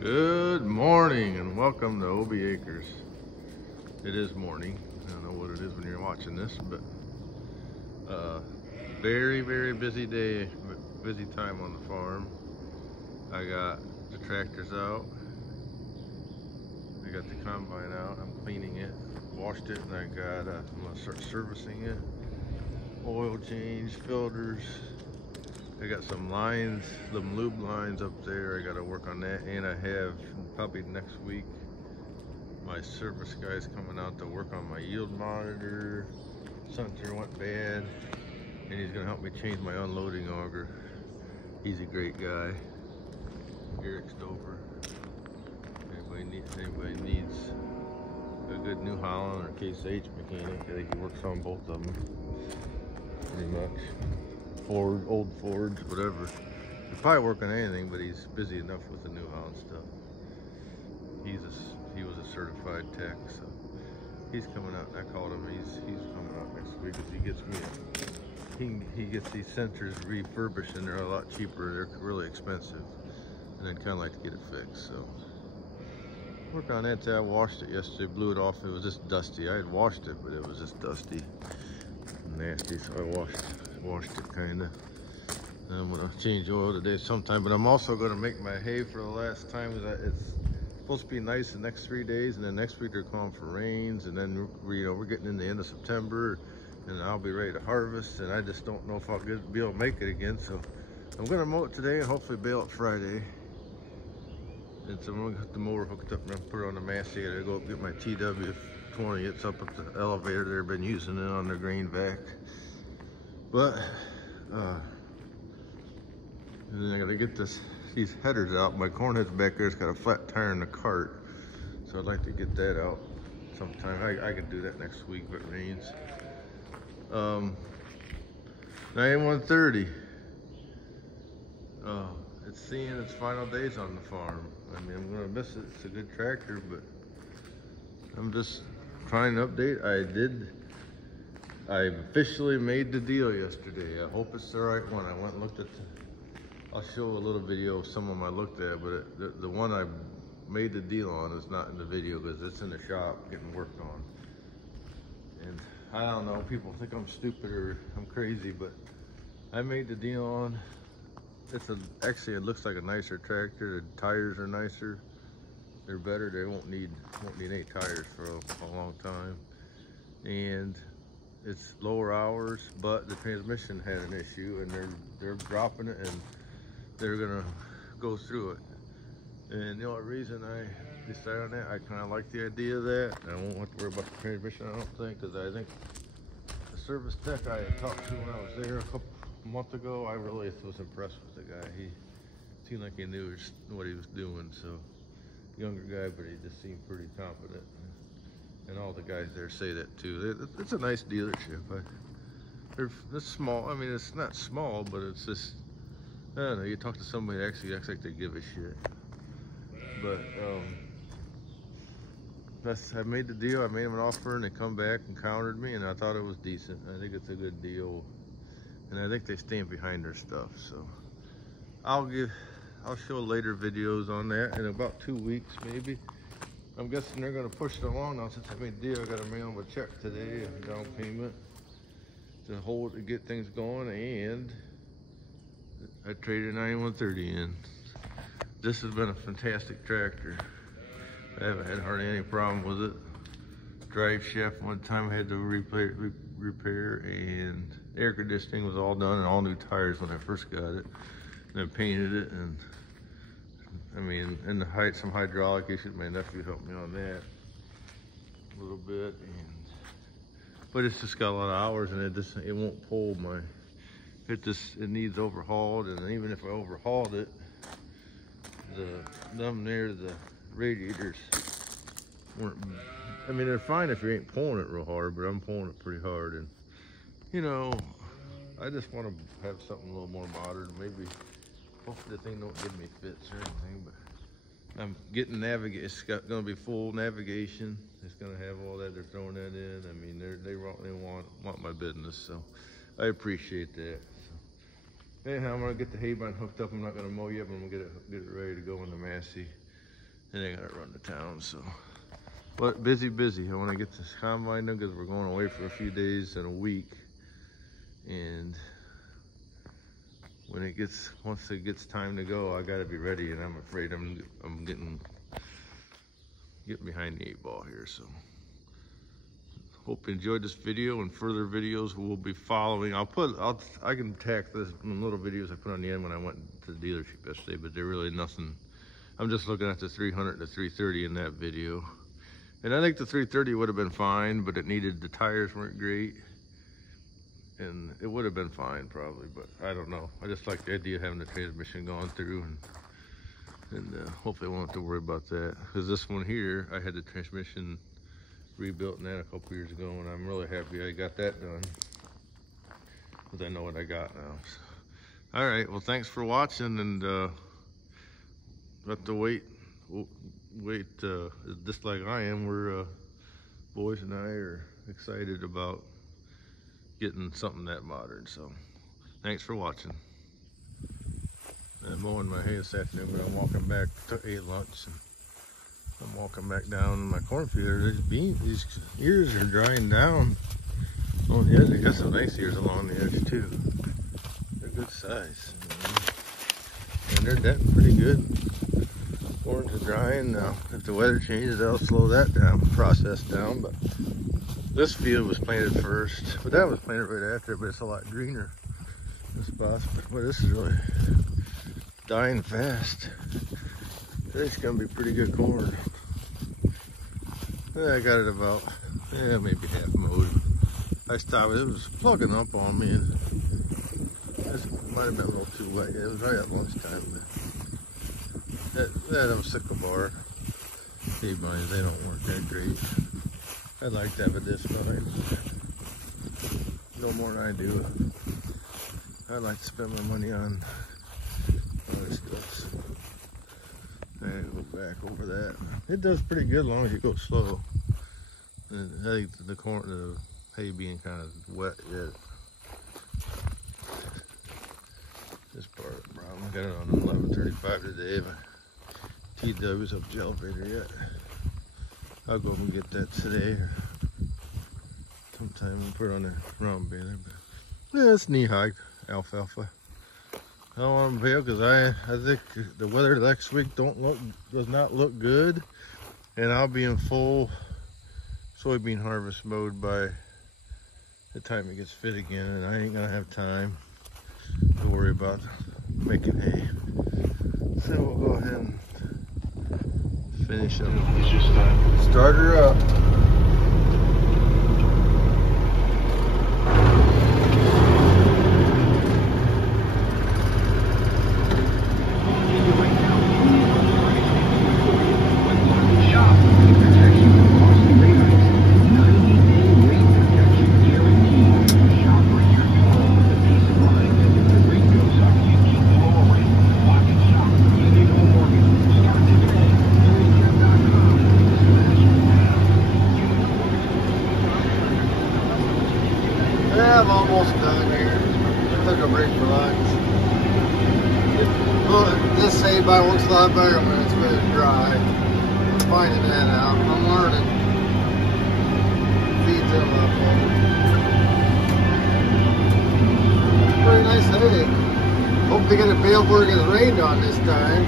Good morning and welcome to Obie Acres. It is morning. I don't know what it is when you're watching this, but very busy day, busy time on the farm. I got the tractors out. I got the combine out. I'm cleaning it, washed it, and I'm gonna start servicing it. Oil change, filters. I got some lines, some lube lines up there. I got to work on that, and I have probably next week my service guy's coming out to work on my yield monitor. Something went bad, and he's gonna help me change my unloading auger. He's a great guy, Eric Stover. Anybody needs a good New Holland or Case H mechanic, I think he works on both of them pretty much. Ford, old Fords, whatever. He'd probably work on anything, but he's busy enough with the New Holland stuff. He was a certified tech, so he's coming out. I called him. He's coming out next week because he gets these sensors refurbished, and they're a lot cheaper. They're really expensive, and I'd kind of like to get it fixed. So work on that. I washed it yesterday, blew it off. It was just dusty. I had washed it, but it was just dusty and nasty, so I washed it kind of. I'm gonna change oil today sometime, but I'm also gonna make my hay for the last time. It's supposed to be nice the next 3 days, and then next week they're calling for rains, and then we're getting in the end of September, and I'll be ready to harvest, and I just don't know if I'll be able to make it again. So I'm gonna mow it today and hopefully bale it Friday. And so I'm gonna get the mower hooked up and I'm put it on the Massey. I gotta go get my TW20. It's up at the elevator. They've been using it on their grain vac. But and then I gotta get these headers out. My corn head's back there. It's got a flat tire in the cart, so I'd like to get that out sometime. I could do that next week if it rains. 9130. It's seeing its final days on the farm. I mean, I'm gonna miss it. It's a good tractor, but I'm just trying to update. I officially made the deal yesterday. I hope it's the right one. I went and looked at I'll show a little video of some of them I looked at, but the one I made the deal on is not in the video because it's in the shop getting worked on. And I don't know, people think I'm stupid or I'm crazy, but I made the deal on. Actually, it looks like a nicer tractor. The tires are nicer. They're better. They won't need any tires for a long time. And it's lower hours, but the transmission had an issue, and they're dropping it, and they're gonna go through it. And the only reason I decided on that, I kind of like the idea of that. I won't have to worry about the transmission, I don't think, because I think the service tech I had talked to when I was there a month ago, I really was impressed with the guy. He seemed like he knew what he was doing. So younger guy, but he just seemed pretty confident. And all the guys there say that too. It's a nice dealership. It's small. I mean, it's not small, but it's just, I don't know, you talk to somebody that actually acts like they give a shit. But I made the deal. I made them an offer, and they come back and countered me, and I thought it was decent. I think it's a good deal, and I think they stand behind their stuff. So I'll show later videos on that in about 2 weeks maybe. I'm guessing they're gonna push it along now. Since I made the deal, I gotta mail them a check today, a down payment to get things going, and I traded 9130 in. This has been a fantastic tractor. I haven't had hardly any problem with it. Drive shaft one time I had to repair, and air conditioning was all done, and all new tires when I first got it. And I painted it, and I mean, and some hydraulic issues. My nephew helped me on that a little bit, but it's just got a lot of hours, and it won't pull my. It needs overhauled, and even if I overhauled it, the radiators weren't. I mean, they're fine if you ain't pulling it real hard, but I'm pulling it pretty hard, and you know, I just want to have something a little more modern. Maybe, hopefully, the thing don't give me fits or anything. But I'm getting It's going to be full navigation. It's going to have all that. They're throwing that in. I mean, they want my business, so I appreciate that. So, anyhow, I'm going to get the hay barn hooked up. I'm not going to mow yet, but I'm going to get it ready to go in the Massey. and I gotta run to town, so. But busy. I want to get this combine done because we're going away for a few days and a week. And once it gets time to go, I gotta be ready, and I'm afraid I'm getting behind the 8 ball here. So hope you enjoyed this video, and further videos will be following. I can tack this little videos I put on the end when I went to the dealership yesterday, but they're really nothing. I'm just looking at the 300 and the 330 in that video. And I think the 330 would have been fine, but the tires weren't great. And it would have been fine probably, but I don't know. I just like the idea of having the transmission gone through, and hopefully I won't have to worry about that. Because this one here, I had the transmission rebuilt in that a couple years ago, and I'm really happy I got that done. Because I know what I got now. So. All right, well, thanks for watching, and have to wait, just like I am. We're, boys and I are excited about getting something that modern. So thanks for watching. I'm mowing my hay this afternoon, but I'm walking back to ate lunch, and I'm walking back down my cornfield. These ears are drying down on the edge. I got some nice ears along the edge too. They're good size, and they're denting pretty good. Corns are drying now. If the weather changes, that'll slow that process down. But this field was planted first, but that was planted right after, but it's a lot greener. This prospect, but this is really dying fast. It's gonna be pretty good corn. I got it about, maybe half mowed. I stopped, it was plugging up on me. This might have been a little too late. It was right at lunchtime. That sycamore hay vines, they don't work that great. I'd like to have a disc vine. No more than I do. I'd like to spend my money on other stuff. I go back over that. It does pretty good as long as you go slow. And I think the hay being kind of wet yet. This part of the problem. I got it on 11:35 today. My TW's up the elevator yet. I'll go and get that today or sometime. We'll put it on the ground baler. But yeah, it's knee-high alfalfa. I don't want to bail because I think the weather next week does not look good, and I'll be in full soybean harvest mode by the time it gets fit again, and I ain't gonna have time to worry about making hay. So we'll go ahead and finish up. It's just time. Start her up. I'm almost done here. I took a break for lunch. This hay bite works a lot better when it's really dry. I'm finding that out. I'm learning. Feeds it a lot better. Pretty nice hay. Hope they get a bale before it gets rained on this time.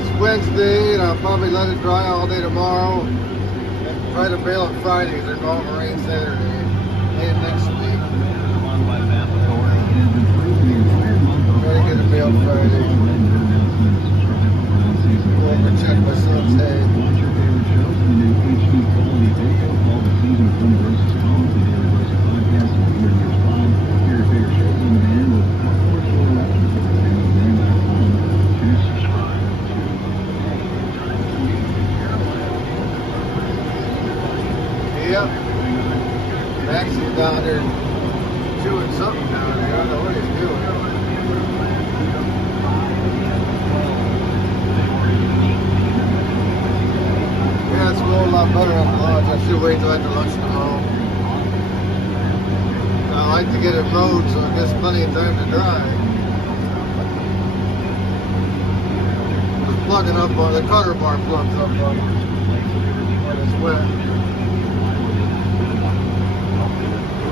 It's Wednesday, and I'll probably let it dry all day tomorrow. And try to bale on Friday because there's going to rain Saturday. And next week. Try to get a bale Friday. Go over and check my son's hay. Yep. Max is down there doing something down there. I don't know what he's doing. Yeah, it's going a lot better on the lunch. I should wait till after lunch tomorrow. I like to get it mowed so it gets plenty of time to dry. plugging up on the cutter bar plugs up on when it's wet.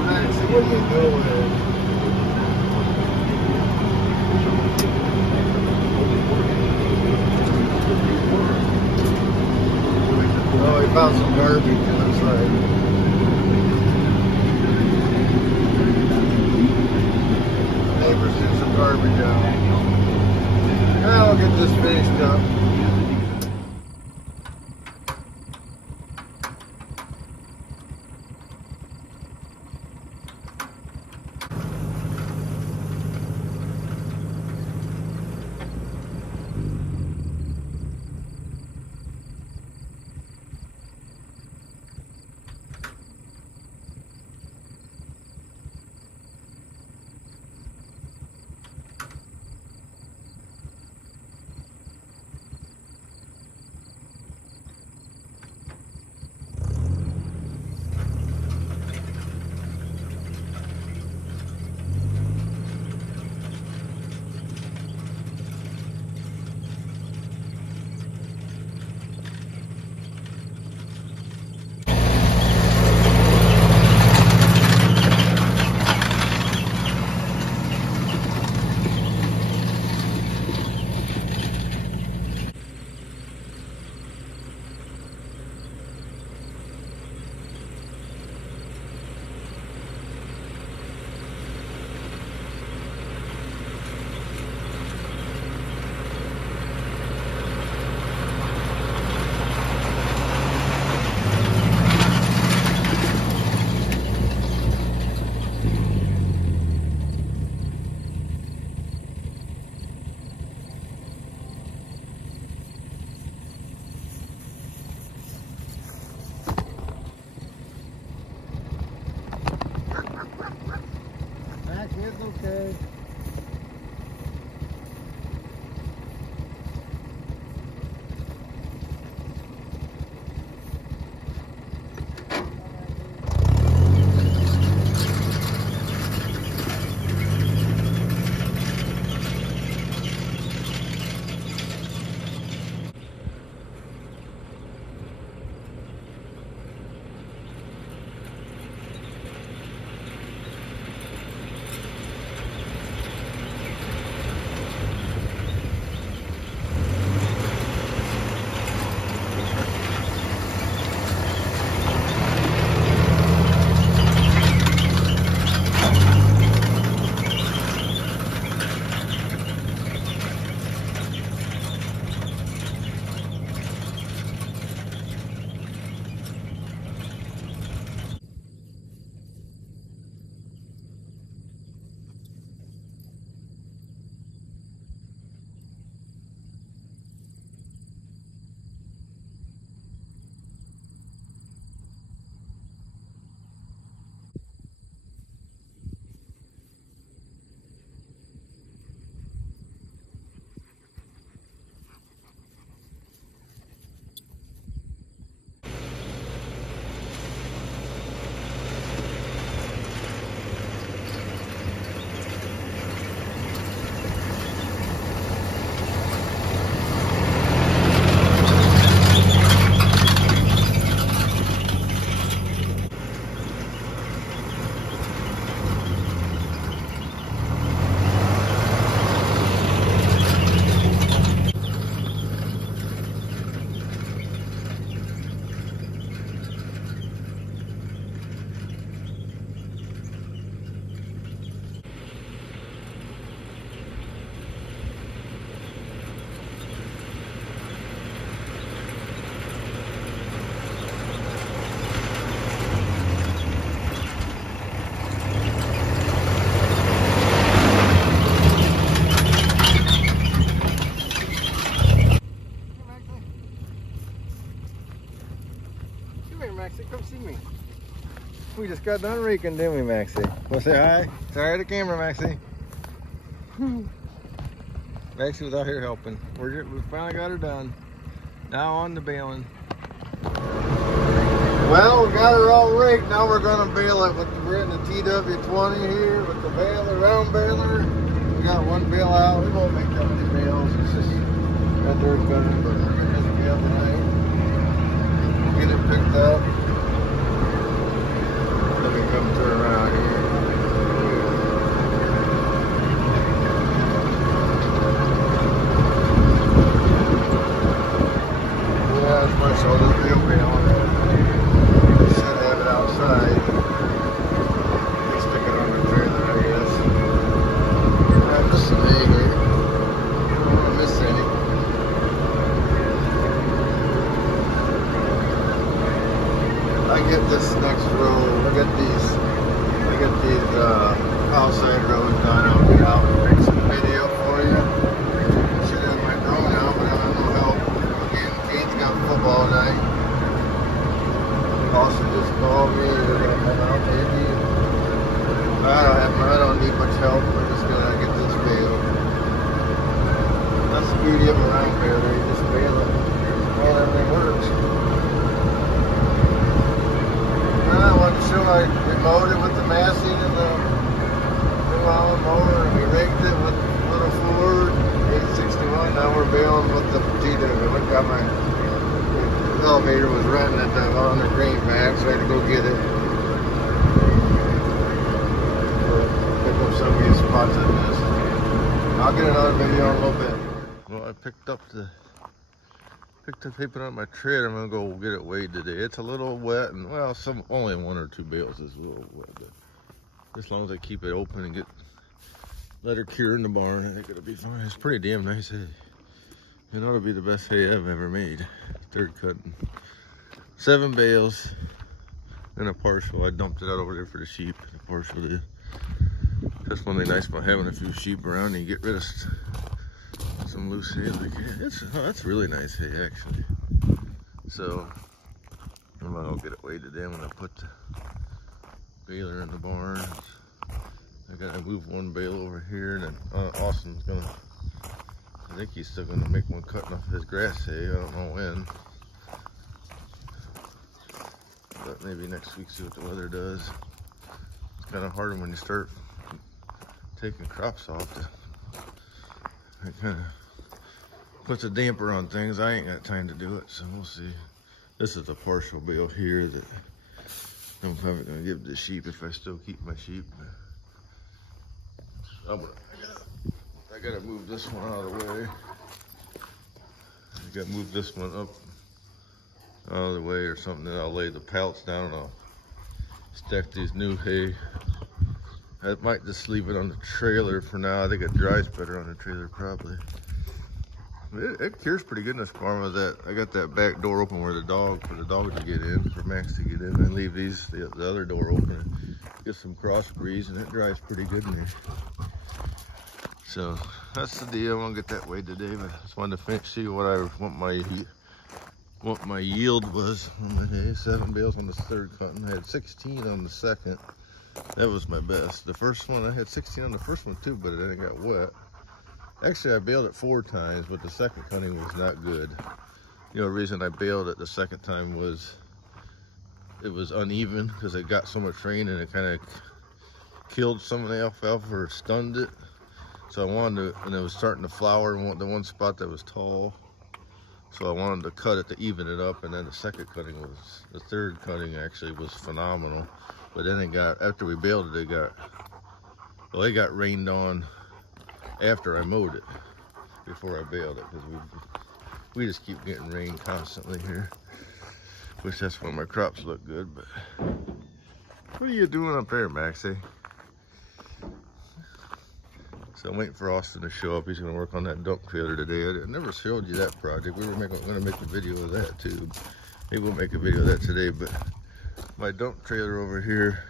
Maxie, what are you doing? Oh, he found some garbage, it looks like. Neighbors threw some garbage out. Now I'll get this finished up. It's okay. Maxie, come see me. We just got done raking, didn't we, Maxie? Wanna say hi? Say hi to the camera, Maxie. Maxie was out here helping. We finally got her done. Now on to baling. Well, we got her all raked. Now we're gonna bale it. We're in the TW20 here with the baler, round baler. We got one bale out. We won't make that many bales. It's just my dirt cutter, but we're getting this bale tonight. We'll get it picked up. Let me come turn around here. Yeah, it's my shoulder real bale on it. I should have it outside. Stick it on the trailer, I guess. I'm just some hay here. I don't want to miss any. I get this next row. I get these outside rows done. I'll get out and make some video for you. Should have my drone out, but I don't have no help. Again, Kate's got football night. Austin just called me. They're gonna come out maybe. I don't need much help. We're just gonna get this bale. That's the beauty of a round baler. You just bale it. And everything works. I wanted to show we mowed it with the Massey and the lawnmower, and we rigged it with little Ford 861. Now we're baling with the Petito. I got my elevator was running at the on the greenback, so I had to go get it. Pick up some of these spots I missed. I'll get another video in a little bit. Well, I picked up taping on my trailer. I'm gonna go get it weighed today. It's a little wet, and well, only 1 or 2 bales is a little wet, but as long as I keep it open and let her cure in the barn, I think it'll be fine. It's pretty damn nice hay. It ought to be the best hay I've ever made. Third cutting. 7 bales and a partial. I dumped it out over there for the sheep. The partial did. That's one thing nice about having a few sheep around. You get rid of some loose hay like that. That's really nice hay actually. So I'm gonna go get it weighed today. I'm gonna put the baler in the barn. I gotta move 1 bale over here, and then Austin's gonna, I think he's still gonna make one cutting off his grass hay. I don't know when, but maybe next week, see what the weather does. It's kind of harder when you start taking crops off. It kind of puts a damper on things. I ain't got time to do it, so we'll see. This is a partial bale here that I'm probably gonna give to the sheep if I still keep my sheep. I gotta move this one out of the way. I gotta move this one up out of the way or something. Then I'll lay the pallets down and I'll stack these new hay. I might just leave it on the trailer for now. I think it dries better on the trailer probably. It cures pretty good in this farm with that. I got that back door open where for the dog to get in, for Max to get in, and leave the other door open and get some cross breeze, and it dries pretty good in here. So that's the deal. I won't get that weighed today, but I just wanted to see what my yield was on my hay. 7 bales on the third cutting. I had 16 on the second. That was my best. The first one, I had 16 on the first one too, but it didn't got wet. Actually, I baled it 4 times, but the second cutting was not good. You know, the reason I baled it the second time was it was uneven because it got so much rain and it kind of killed some of the alfalfa or stunned it. So I wanted to, and it was starting to flower in the one spot that was tall. So I wanted to cut it to even it up, and then the third cutting actually was phenomenal. But then after we baled it, it got rained on after I mowed it, before I baled it, because we just keep getting rain constantly here. Which that's when my crops look good, but what are you doing up there, Maxie? So I'm waiting for Austin to show up. He's gonna work on that dump trailer today. I never showed you that project. We were gonna make a video of that too. Maybe we'll make a video of that today, but my dump trailer over here,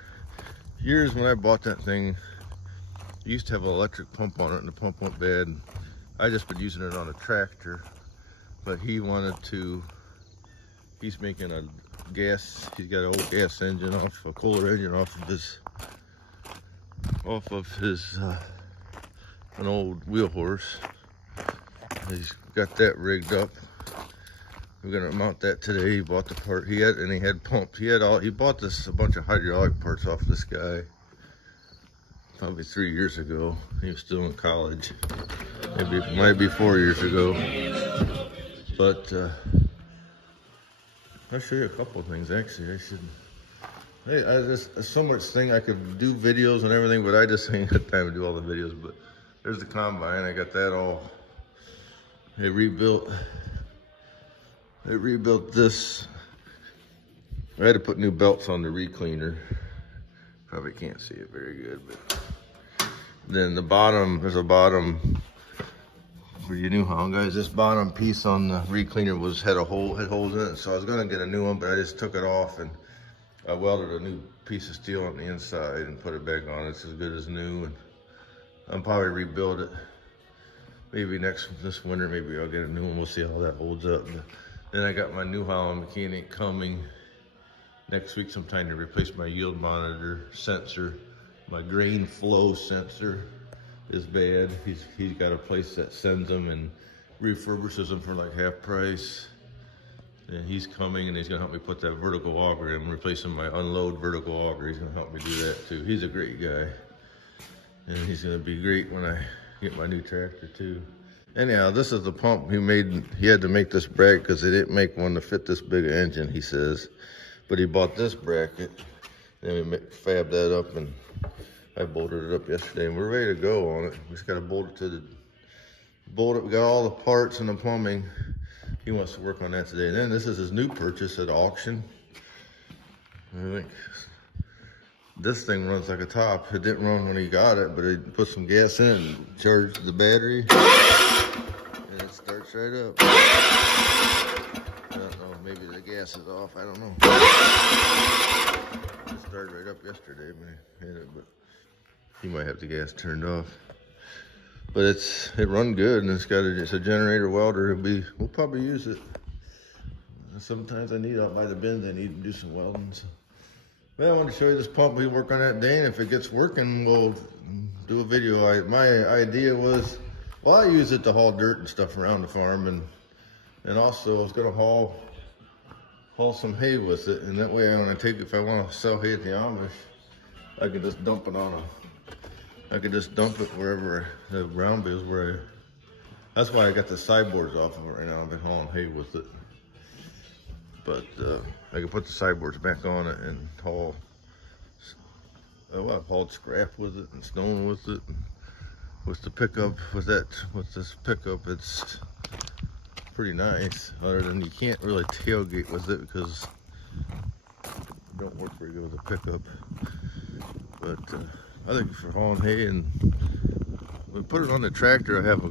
years when I bought that thing, it used to have an electric pump on it, and the pump went bad. And I just been using it on a tractor, but he's making a gas, he's got an old gas engine a Kohler engine off of his an old wheel horse. He's got that rigged up. We're gonna mount that today. He bought the part. He had pumps. He bought a bunch of hydraulic parts off this guy probably 3 years ago. He was still in college. Maybe it might be 4 years ago. But I'll show you a couple of things actually. Hey, there's so much thing I could do videos and everything, but I just ain't got time to do all the videos. But there's the combine. I got that all. They rebuilt this. I had to put new belts on the recleaner. Probably can't see it very good, but then the bottom, there's a bottom for you new home guys. This bottom piece on the recleaner had holes in it, so I was gonna get a new one, but I just took it off and I welded a new piece of steel on the inside and put it back on. It's as good as new, and I'll probably rebuild it. Maybe this winter, maybe I'll get a new one. We'll see how that holds up. But then I got my New Holland mechanic coming next week sometime to replace my yield monitor sensor. My grain flow sensor is bad. He's got a place that sends them and refurbishes them for like half price. And he's coming and he's gonna help me put that vertical auger in. I'm replacing my unload vertical auger. He's gonna help me do that too. He's a great guy. And he's gonna be great when I get my new tractor too. Anyhow, this is the pump he had to make this bracket because they didn't make one to fit this big an engine, he says. But he bought this bracket, then we fabbed that up, and I bolted it up yesterday, and we're ready to go on it. We just gotta bolt it. We got all the parts and the plumbing. He wants to work on that today. And then this is his new purchase at auction. I think this thing runs like a top. It didn't run when he got it, but he put some gas in and charged the battery, and it starts right up. I don't know, maybe the gas is off, I don't know. It started right up yesterday when I hit it, but he might have the gas turned off. But it run good, and it's a generator welder. We'll probably use it. Sometimes I need out by the bins, I need to do some welding. So. Well, I wanted to show you this pump. We work on that day, and if it gets working, we'll do a video. My idea was, well, I use it to haul dirt and stuff around the farm, and also I was gonna haul some hay with it, and that way I'm gonna take, if I want to sell hay at the Amish, I can just dump it I could just dump it wherever the ground is that's why I got the sideboards off of it right now. I've been hauling hay with it. But I can put the sideboards back on it and haul, I've hauled scrap with it and stone with it. And with the pickup, with this pickup, it's pretty nice. Other than you can't really tailgate with it because it don't work very good with a pickup. But I think for hauling hay, and we put it on the tractor. I have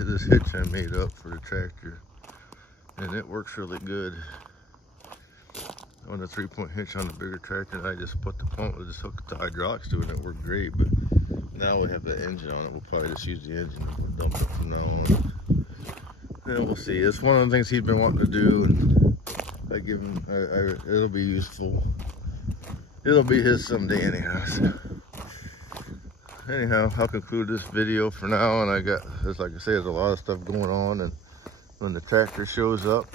this hitch I made up for the tractor, and it works really good. On the 3-point hitch on the bigger tractor, and I just put the pump, I just hooked the hydraulics to it, and it worked great. But now we have the engine on it. We'll probably just use the engine and dump it from now on. And we'll see. It's one of the things he's been wanting to do, and I give him, it'll be useful. It'll be his someday anyhow. So. Anyhow, I'll conclude this video for now, and I got, like I say, there's a lot of stuff going on, and when the tractor shows up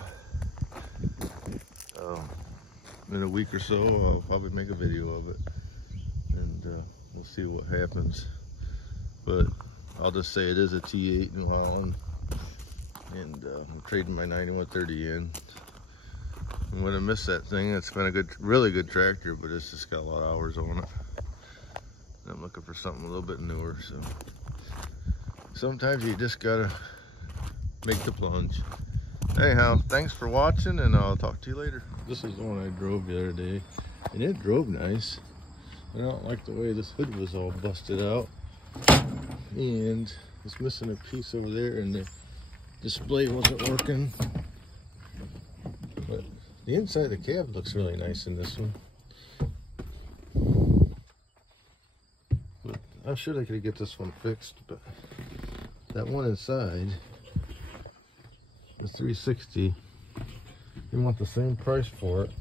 in a week or so, I'll probably make a video of it, and we'll see what happens. But I'll just say it is a T8 New Holland, and I'm trading my 9130 in. I'm gonna miss that thing. It's been a really good tractor, but it's just got a lot of hours on it. I'm looking for something a little bit newer, so sometimes you just gotta make the plunge. Anyhow, thanks for watching, and I'll talk to you later. This is the one I drove the other day, and it drove nice. I don't like the way this hood was all busted out, and it's missing a piece over there, and the display wasn't working. But the inside of the cab looks really nice in this one. I'm sure I could get this one fixed, but that one inside, the 360, they want the same price for it,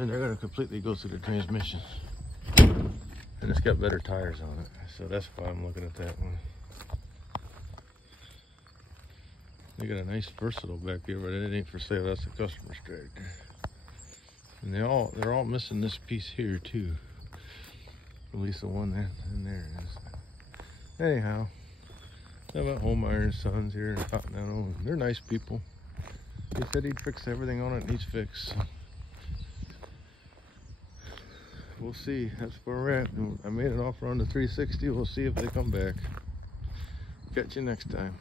and they're going to completely go through the transmission, and it's got better tires on it, so that's why I'm looking at that one. They got a nice Versatile back here, but it ain't for sale. That's the customer's tractor, and they're all missing this piece here too. At least the one that's in there is. Anyhow, how about Holmeyer and Sons here in Continental? They're nice people. He said he'd fix everything on it needs fixed. We'll see. That's where we're at. I made an offer on the 360. We'll see if they come back. Catch you next time.